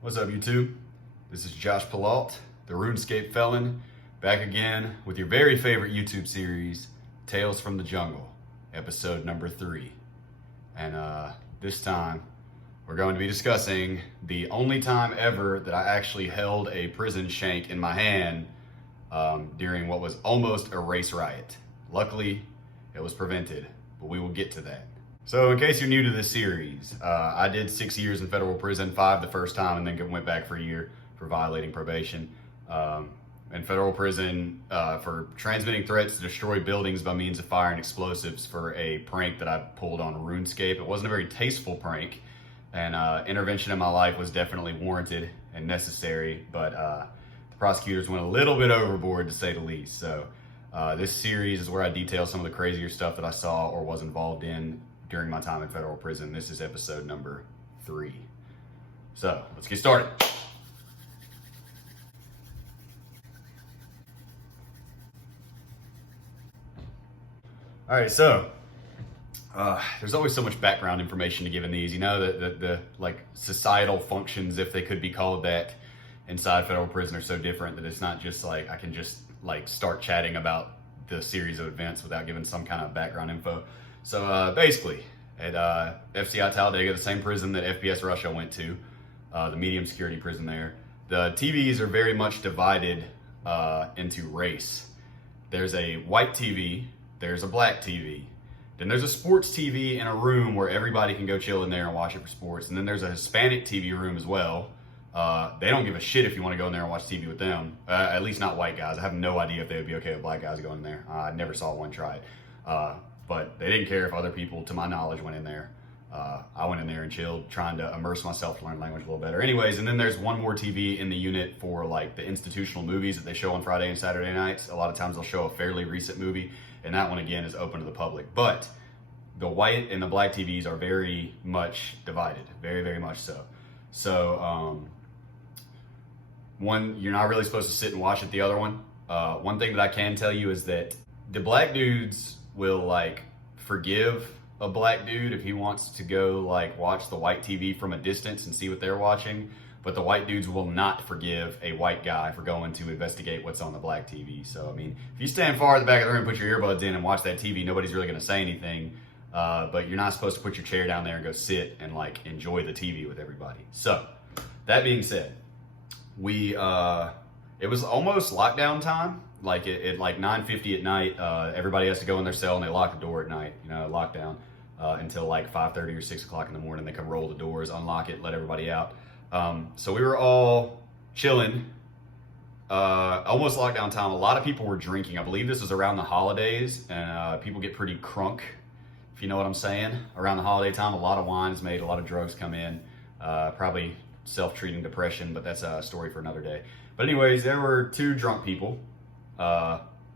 What's up, YouTube? This is Josh Palault, the RuneScape Felon, back again with your very favorite YouTube series, Tales from the Jungle, episode number 3. And this time, we're going to be discussing the only time ever that I actually held a prison shank in my hand during what was almost a race riot. Luckily, it was prevented, but we will get to that. So in case you're new to this series, I did 6 years in federal prison, 5 the first time, and then went back for a year for violating probation. In federal prison for transmitting threats to destroy buildings by means of fire and explosives for a prank that I pulled on RuneScape. It wasn't a very tasteful prank, and intervention in my life was definitely warranted and necessary, but the prosecutors went a little bit overboard, to say the least. So this series is where I detail some of the crazier stuff that I saw or was involved in during my time in federal prison. This is episode number 3. So let's get started. All right, so there's always so much background information to give in these. You know, the like societal functions, if they could be called that, inside federal prison are so different that it's not just like I can just like start chatting about the series of events without giving some kind of background info. So basically, at FCI Talladega, the same prison that FPS Russia went to, the medium security prison there, the TVs are very much divided into race. There's a white TV, there's a black TV, then there's a sports TV in a room where everybody can go chill in there and watch it for sports, and then there's a Hispanic TV room as well. They don't give a shit if you want to go in there and watch TV with them, at least not white guys. I have no idea if they would be okay with black guys going in there. I never saw one try it. But they didn't care if other people, to my knowledge, went in there. I went in there and chilled, trying to immerse myself to learn language a little better. Anyways, and then there's one more TV in the unit for like the institutional movies that they show on Friday and Saturday nights. A lot of times they'll show a fairly recent movie, and that one again is open to the public. But the white and the black TVs are very much divided, very, very much so. So one, you're not really supposed to sit and watch it, the other one. One thing that I can tell you is that the black dudes will like forgive a black dude if he wants to go like watch the white TV from a distance and see what they're watching, but the white dudes will not forgive a white guy for going to investigate what's on the black TV. So I mean, if you stand far at the back of the room, put your earbuds in and watch that TV, nobody's really going to say anything, but you're not supposed to put your chair down there and go sit and like enjoy the TV with everybody. So that being said, it was almost lockdown time. Like at like 9:50 at night, everybody has to go in their cell and they lock the door at night, you know, lockdown, until like 5:30 or 6 o'clock in the morning. They come roll the doors, unlock it, let everybody out. So we were all chilling, almost lockdown time. A lot of people were drinking. I believe this was around the holidays, and people get pretty crunk, if you know what I'm saying. Around the holiday time, a lot of wine is made, a lot of drugs come in, probably self-treating depression, but that's a story for another day. But anyways, there were 2 drunk people.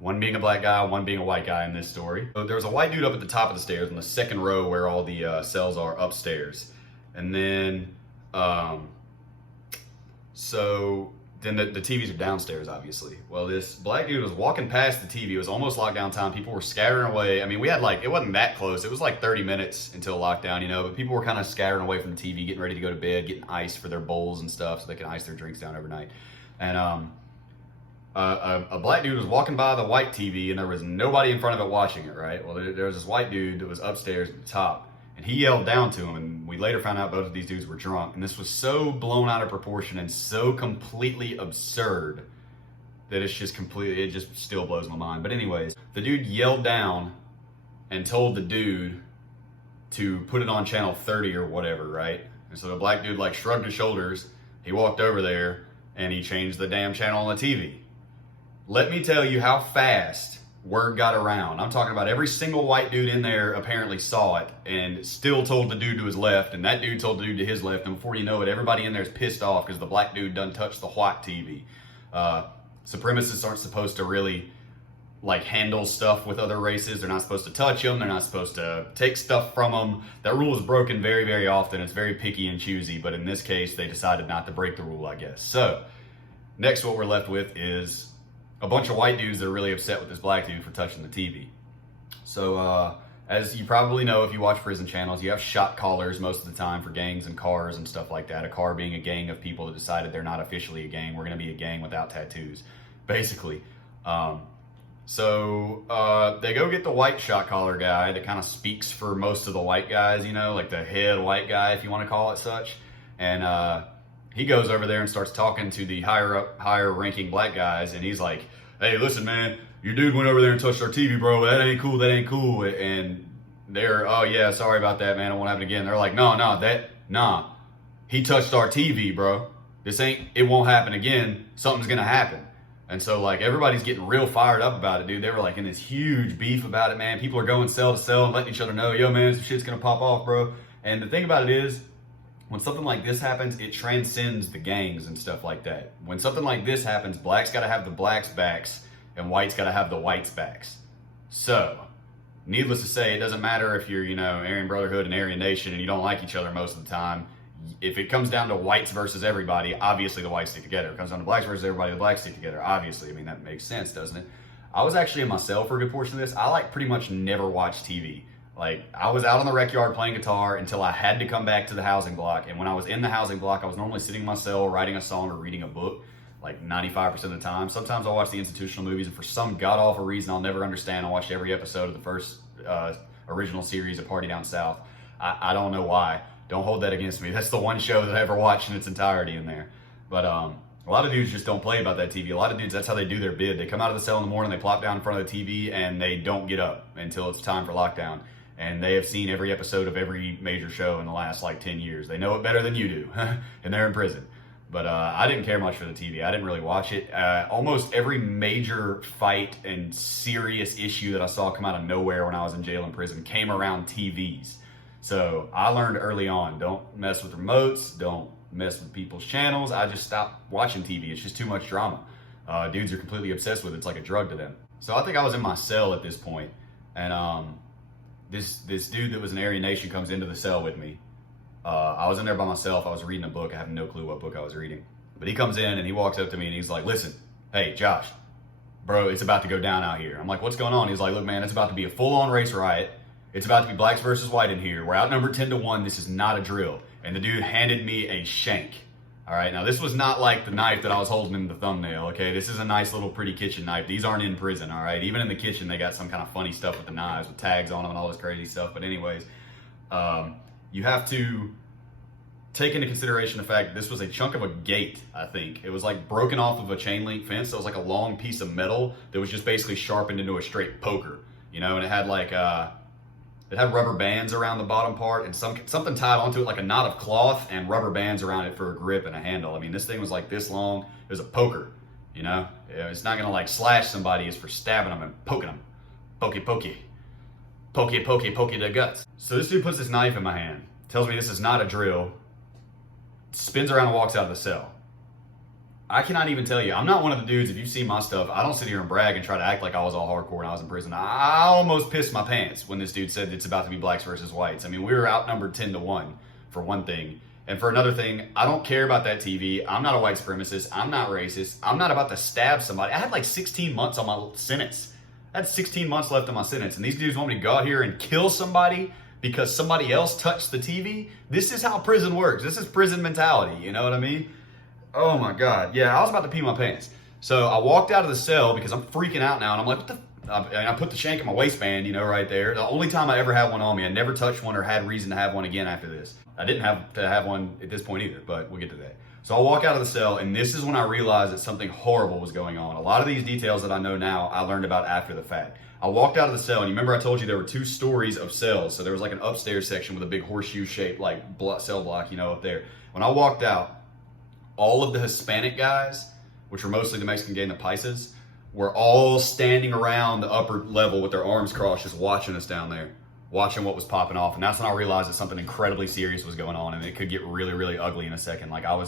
One being a black guy, one being a white guy in this story. So there was a white dude up at the top of the stairs in the second row where all the cells are upstairs. And then, so then the TVs are downstairs, obviously. Well, this black dude was walking past the TV. It was almost lockdown time. People were scattering away. I mean, we had like, it wasn't that close. It was like 30 minutes until lockdown, you know, but people were kind of scattering away from the TV, getting ready to go to bed, getting ice for their bowls and stuff so they can ice their drinks down overnight. And, a black dude was walking by the white TV and there was nobody in front of it watching it, right? Well, there was this white dude that was upstairs at the top and he yelled down to him, and we later found out both of these dudes were drunk, and this was so blown out of proportion and so completely absurd that it just still blows my mind. But anyways, the dude yelled down and told the dude to put it on channel 30 or whatever, right? And so the black dude like shrugged his shoulders, he walked over there and he changed the damn channel on the TV. Let me tell you how fast word got around. I'm talking about every single white dude in there apparently saw it and still told the dude to his left, and that dude told the dude to his left, and before you know it, everybody in there is pissed off because the black dude done touched the white TV. Supremacists aren't supposed to really like handle stuff with other races. They're not supposed to touch them. They're not supposed to take stuff from them. That rule is broken very, very often. It's very picky and choosy, but in this case, they decided not to break the rule, I guess. So next, what we're left with is a bunch of white dudes that are really upset with this black dude for touching the TV. So as you probably know if you watch prison channels, you have shot callers most of the time for gangs and cars and stuff like that. A car being a gang of people that decided they're not officially a gang. We're going to be a gang without tattoos, basically. So they go get the white shot caller guy that kind of speaks for most of the white guys, you know, like the head white guy, if you want to call it such. And he goes over there and starts talking to the higher ranking black guys. And he's like, hey, listen, man, your dude went over there and touched our TV, bro. That ain't cool. That ain't cool. And they're, oh yeah, sorry about that, man. It won't happen again. They're like, nah. He touched our TV, bro. It won't happen again. Something's going to happen. And so, like, everybody's getting real fired up about it, dude. They were, like, in this huge beef about it, man. People are going cell to cell and letting each other know, yo, man, this shit's going to pop off, bro. And the thing about it is, when something like this happens, it transcends the gangs and stuff like that. When something like this happens, blacks got to have the blacks' backs, and whites got to have the whites' backs. So, needless to say, it doesn't matter if you're, you know, Aryan Brotherhood and Aryan Nation and you don't like each other most of the time. If it comes down to whites versus everybody, obviously the whites stick together. If it comes down to blacks versus everybody, the blacks stick together. Obviously, I mean, that makes sense, doesn't it? I was actually in my cell for a good portion of this. I, like, pretty much never watched TV. Like, I was out on the rec yard playing guitar until I had to come back to the housing block. And when I was in the housing block, I was normally sitting in my cell writing a song or reading a book, like 95% of the time. Sometimes I'll watch the institutional movies, and for some god-awful reason I'll never understand, I watched every episode of the first original series of Party Down South. I don't know why. Don't hold that against me. That's the one show that I ever watched in its entirety in there. But a lot of dudes just don't play about that TV. A lot of dudes, that's how they do their bid. They come out of the cell in the morning, they plop down in front of the TV, and they don't get up until it's time for lockdown. And they have seen every episode of every major show in the last, like, 10 years. They know it better than you do, and they're in prison. But I didn't care much for the TV. I didn't really watch it. Almost every major fight and serious issue that I saw come out of nowhere when I was in jail and prison came around TVs. So I learned early on, don't mess with remotes, don't mess with people's channels. I just stopped watching TV. It's just too much drama. Dudes are completely obsessed with it. It's like a drug to them. So I think I was in my cell at this point, and this dude that was an Aryan Nation comes into the cell with me. I was in there by myself. I was reading a book. I have no clue what book I was reading. But he comes in and he walks up to me and he's like, listen, hey, Josh, bro, it's about to go down out here. I'm like, what's going on? He's like, look, man, it's about to be a full-on race riot. It's about to be blacks versus white in here. We're outnumbered 10-1. This is not a drill. And the dude handed me a shank. All right, now this was not like the knife that I was holding in the thumbnail, okay? This is a nice little pretty kitchen knife. These aren't in prison, all right? Even in the kitchen, they got some kind of funny stuff with the knives, with tags on them and all this crazy stuff. But anyways, you have to take into consideration the fact that this was a chunk of a gate, I think. It was like broken off of a chain link fence. So it was like a long piece of metal that was just basically sharpened into a straight poker, you know? And it had like, it had rubber bands around the bottom part and something tied onto it, like a knot of cloth and rubber bands around it for a grip and a handle. I mean, this thing was like this long. It was a poker, you know? It's not gonna like slash somebody. It's for stabbing them and poking them. Pokey, pokey. Pokey, pokey, pokey to the guts. So this dude puts this knife in my hand, tells me this is not a drill, spins around and walks out of the cell. I cannot even tell you. I'm not one of the dudes, if you see my stuff, I don't sit here and brag and try to act like I was all hardcore when I was in prison. I almost pissed my pants when this dude said it's about to be blacks versus whites. I mean, we were outnumbered 10-1 for one thing. And for another thing, I don't care about that TV. I'm not a white supremacist. I'm not racist. I'm not about to stab somebody. I had like 16 months on my sentence. I had 16 months left on my sentence. And these dudes want me to go out here and kill somebody because somebody else touched the TV? This is how prison works. This is prison mentality. You know what I mean? Oh my God. Yeah, I was about to pee my pants. So I walked out of the cell because I'm freaking out now. And I'm like, what the? And I put the shank in my waistband, you know, right there. The only time I ever had one on me. I never touched one or had reason to have one again after this. I didn't have to have one at this point either, but we'll get to that. So I walk out of the cell, and this is when I realized that something horrible was going on. A lot of these details that I know now, I learned about after the fact. I walked out of the cell, and you remember I told you there were 2 stories of cells. So there was like an upstairs section with a big horseshoe-shaped like cell block, you know, up there. When I walked out, all of the Hispanic guys, which were mostly the Mexican gang, the Paisas, were all standing around the upper level with their arms crossed, just watching us down there, watching what was popping off. And that's when I realized that something incredibly serious was going on, and it could get really, really ugly in a second. Like I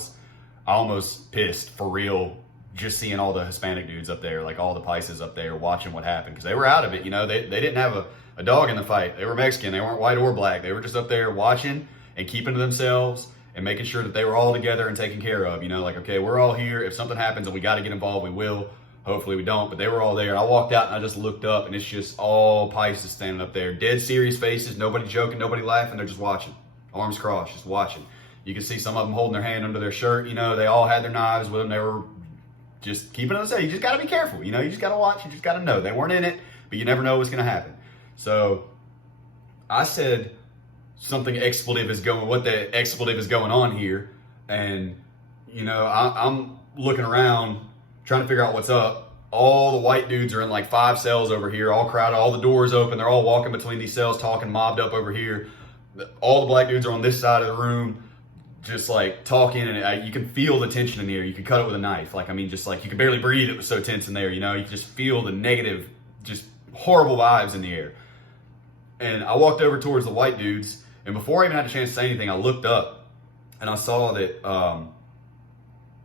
almost pissed for real just seeing all the Hispanic dudes up there, like all the Paisas up there watching what happened, because they were out of it. You know, they didn't have a dog in the fight. They were Mexican. They weren't white or black. They were just up there watching and keeping to themselves and making sure that they were all together and taken care of. You know, like, okay, we're all here. If something happens and we got to get involved, we will. Hopefully we don't, but they were all there. I walked out and I just looked up, and it's just all Pisces standing up there. Dead serious faces, nobody joking, nobody laughing. They're just watching. Arms crossed, just watching. You can see some of them holding their hand under their shirt. You know, they all had their knives with them. They were just keeping it safe. You just got to be careful. You know, you just got to watch. You just got to know. They weren't in it, but you never know what's going to happen. So I said something expletive is going, what the expletive is going on here. And, you know, I'm looking around trying to figure out what's up. All the white dudes are in like 5 cells over here, all crowded, all the doors open. They're all walking between these cells, talking, mobbed up over here. All the black dudes are on this side of the room, just like talking, and you can feel the tension in the air. You can cut it with a knife. Like, I mean, just like you could barely breathe. It was so tense in there, you know. You could just feel the negative, just horrible vibes in the air. And I walked over towards the white dudes, and before I even had a chance to say anything, I looked up, and I saw that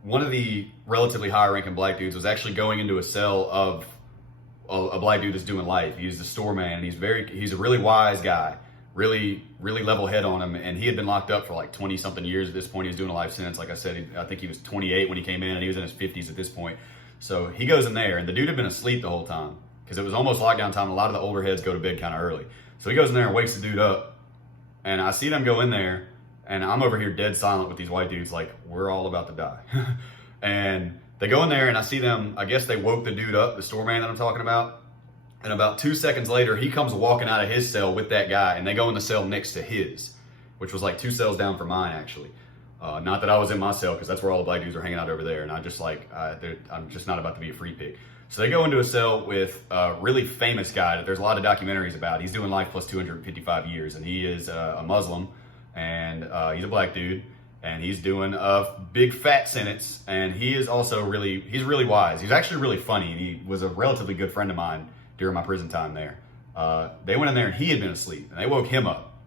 one of the relatively high-ranking black dudes was actually going into a cell of a black dude that's doing life. He's the store man, and he's a really wise guy, really level head on him, and he had been locked up for like 20-something years at this point. He was doing a life sentence. Like I said, I think he was 28 when he came in, and he was in his 50s at this point. So he goes in there, and the dude had been asleep the whole time because it was almost lockdown time. A lot of the older heads go to bed kind of early. So he goes in there and wakes the dude up, and I see them go in there, and I'm over here dead silent with these white dudes like, we're all about to die. And they go in there, and I see them, I guess they woke the dude up, the store man that I'm talking about. And about 2 seconds later, he comes walking out of his cell with that guy, and they go in the cell next to his, which was like 2 cells down from mine, actually. Not that I was in my cell, because that's where all the black dudes were hanging out over there, and I'm just not about to be a free pick. So they go into a cell with a really famous guy that there's a lot of documentaries about. He's doing life plus 255 years, and he is a Muslim, and he's a black dude, and he's doing a big fat sentence, and he is also he's really wise. He's actually really funny, and he was a relatively good friend of mine during my prison time there. They went in there, and he had been asleep, and they woke him up,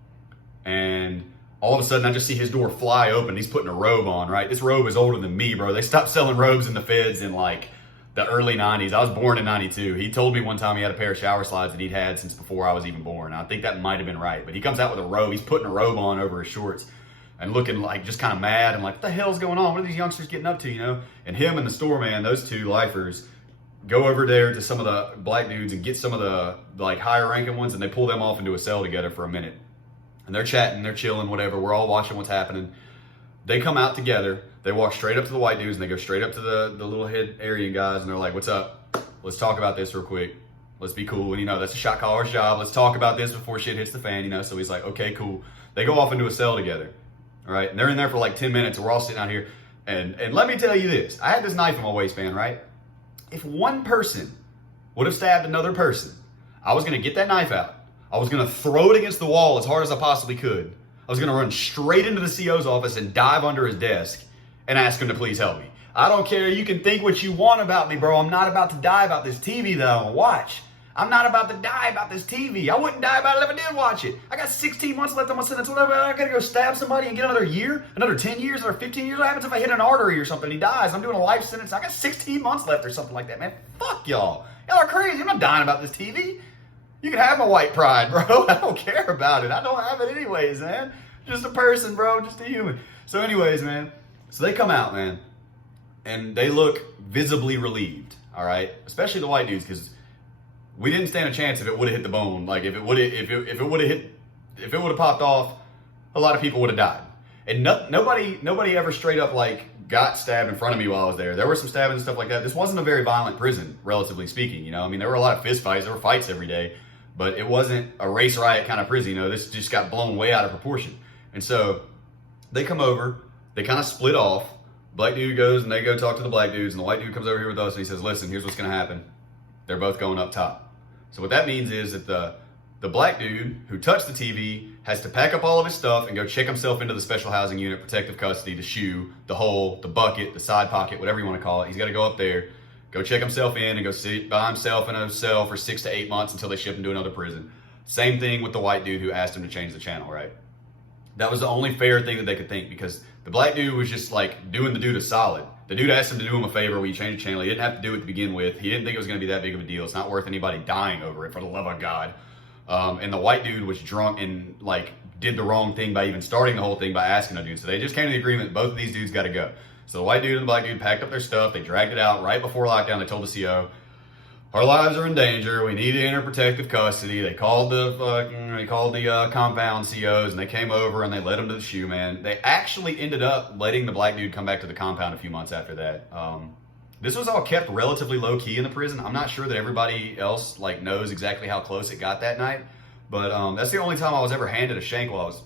and all of a sudden I just see his door fly open. He's putting a robe on, right? This robe is older than me, bro. They stopped selling robes in the feds in like the early 90s. I was born in 92. He told me one time he had a pair of shower slides that he'd had since before I was even born. I think that might have been right, but he comes out with a robe. He's putting a robe on over his shorts and looking like just kind of mad. I'm like, what the hell's going on? What are these youngsters getting up to, you know? And him and the store man, those two lifers, go over there to some of the black dudes and get some of the like higher ranking ones, and they pull them off into a cell together for a minute. And they're chatting, they're chilling, whatever. We're all watching what's happening. They come out together. They walk straight up to the white dudes, and they go straight up to the little head Aryan guys, and they're like, what's up? Let's talk about this real quick. Let's be cool. And, you know, that's a shot caller's job. Let's talk about this before shit hits the fan, you know? So he's like, okay, cool. They go off into a cell together, all right? And they're in there for like 10 minutes, and we're all sitting out here. And let me tell you this. I had this knife in my waistband, right? If one person would have stabbed another person, I was going to get that knife out. I was going to throw it against the wall as hard as I possibly could. I was going to run straight into the CO's office and dive under his desk and ask him to please help me. I don't care. You can think what you want about me, bro. I'm not about to die about this TV that I don't watch. I'm not about to die about this TV. I wouldn't die about it if I did watch it. I got 16 months left on my sentence. Whatever. I got to go stab somebody and get another year, another 10 years, another 15 years. What happens if I hit an artery or something and he dies? I'm doing a life sentence. I got 16 months left or something like that, man. Fuck y'all. Y'all are crazy. I'm not dying about this TV. You can have my white pride, bro. I don't care about it. I don't have it anyways, man. Just a person, bro. Just a human. So anyways, man. So they come out, man. And they look visibly relieved, all right? Especially the white dudes, because we didn't stand a chance if it would have hit the bone. Like if it would have popped off, a lot of people would have died. And nobody ever straight up like got stabbed in front of me while I was there. There were some stabbing and stuff like that. This wasn't a very violent prison, relatively speaking. You know, I mean, there were a lot of fist fights. There were fights every day, but it wasn't a race riot kind of prison. You know, this just got blown way out of proportion. And so they come over, they kind of split off. Black dude goes and they go talk to the black dudes, and the white dude comes over here with us and he says, listen, here's what's going to happen. They're both going up top. So what that means is that the black dude who touched the TV has to pack up all of his stuff and go check himself into the special housing unit, protective custody, the shoe, the hole, the bucket, the side pocket, whatever you want to call it. He's got to go up there, go check himself in, and go sit by himself in a cell for 6 to 8 months until they ship him to another prison. Same thing with the white dude who asked him to change the channel, right? That was the only fair thing that they could think, because the black dude was just like doing the dude a solid. The dude asked him to do him a favor when he changed the channel. He didn't have to do it to begin with. He didn't think it was going to be that big of a deal. It's not worth anybody dying over it, for the love of God. And the white dude was drunk and like did the wrong thing by even starting the whole thing by asking to do. So they just came to the agreement both of these dudes got to go. So the white dude and the black dude packed up their stuff. They dragged it out right before lockdown. They told the CO, our lives are in danger. We need to enter protective custody. They called the compound COs, and they came over and they led him to the shoe, man. They actually ended up letting the black dude come back to the compound a few months after that. This was all kept relatively low key in the prison. I'm not sure that everybody else like knows exactly how close it got that night, but that's the only time I was ever handed a shank while I was.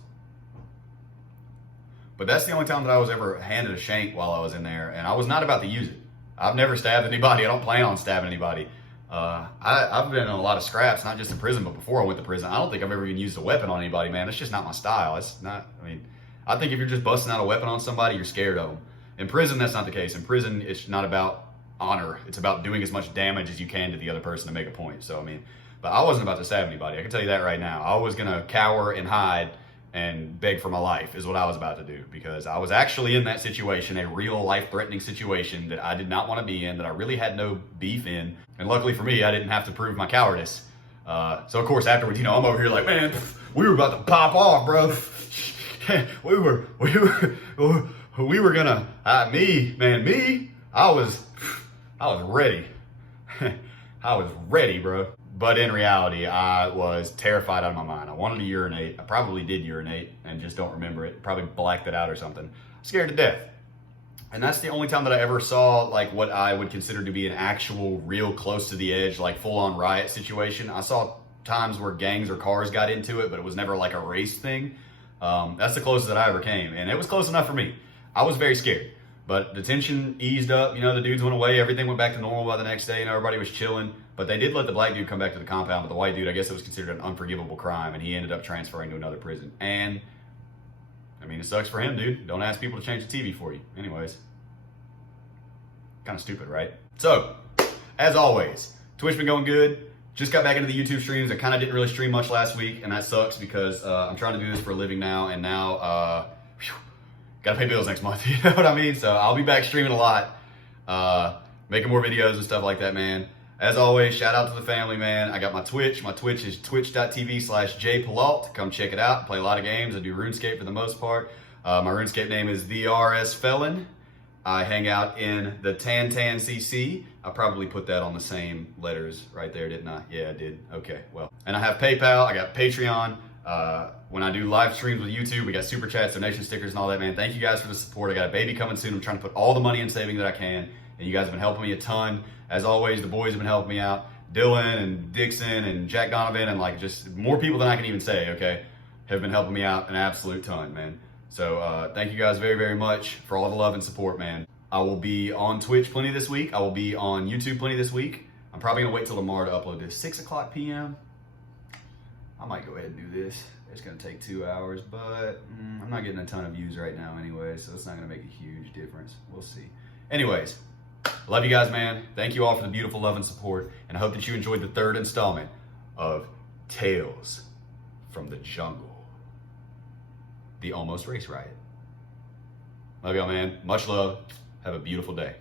But that's the only time that I was ever handed a shank while I was in there, and I was not about to use it. I've never stabbed anybody. I don't plan on stabbing anybody. I've been in a lot of scraps, not just in prison, but before I went to prison. I don't think I've ever even used a weapon on anybody, man. That's just not my style. It's not, I mean, I think if you're just busting out a weapon on somebody, you're scared of them. In prison, that's not the case. In prison, it's not about honor. It's about doing as much damage as you can to the other person to make a point. So, I mean, but I wasn't about to stab anybody. I can tell you that right now. I was going to cower and hide and beg for my life is what I was about to do, because I was actually in that situation, a real life-threatening situation that I did not want to be in, that I really had no beef in. And luckily for me, I didn't have to prove my cowardice. So of course afterwards, I'm over here like, man, we were about to pop off, bro. we were gonna, I was ready. I was ready, bro. But in reality, I was terrified out of my mind. I wanted to urinate. I probably did urinate and just don't remember it. Probably blacked it out or something. Scared to death. And that's the only time that I ever saw like what I would consider to be an actual real close to the edge, like full on riot situation. I saw times where gangs or cars got into it, but it was never like a race thing. That's the closest that I ever came. And it was close enough for me. I was very scared. But the tension eased up, the dudes went away, everything went back to normal by the next day, and everybody was chilling. But they did let the black dude come back to the compound, but the white dude, I guess it was considered an unforgivable crime, and he ended up transferring to another prison. And, I mean, it sucks for him, dude. Don't ask people to change the TV for you. Anyways. Kind of stupid, right? So, as always, Twitch been going good. Just got back into the YouTube streams. I kind of didn't really stream much last week, and that sucks because I'm trying to do this for a living now, and now, gotta pay bills next month, you know what I mean? So I'll be back streaming a lot, making more videos and stuff like that, man. As always, shout out to the family, man. I got my Twitch. My Twitch is twitch.tv/jpalault. Come check it out. Play a lot of games. I do RuneScape for the most part. My RuneScape name is the RS Felon. I hang out in the Tan CC. I probably put that on the same letters right there, didn't I? Yeah, I did. Okay, well. And I have PayPal. I got Patreon. When I do live streams with YouTube, we got super chats, donation stickers, and all that, man. Thank you guys for the support. I got a baby coming soon. I'm trying to put all the money in saving that I can, and you guys have been helping me a ton. As always, the boys have been helping me out. Dylan and Dixon and Jack Donovan and like just more people than I can even say, okay, have been helping me out an absolute ton, man. So thank you guys very, very much for all the love and support, man. I will be on Twitch plenty this week. I will be on YouTube plenty this week. I'm probably gonna wait till tomorrow to upload this. 6 o'clock p.m. I might go ahead and do this. It's gonna take 2 hours, but I'm not getting a ton of views right now anyway, so it's not gonna make a huge difference. We'll see. Anyways, love you guys, man. Thank you all for the beautiful love and support, and I hope that you enjoyed the third installment of Tales from the Jungle, the Almost Race Riot. Love y'all, man. Much love. Have a beautiful day.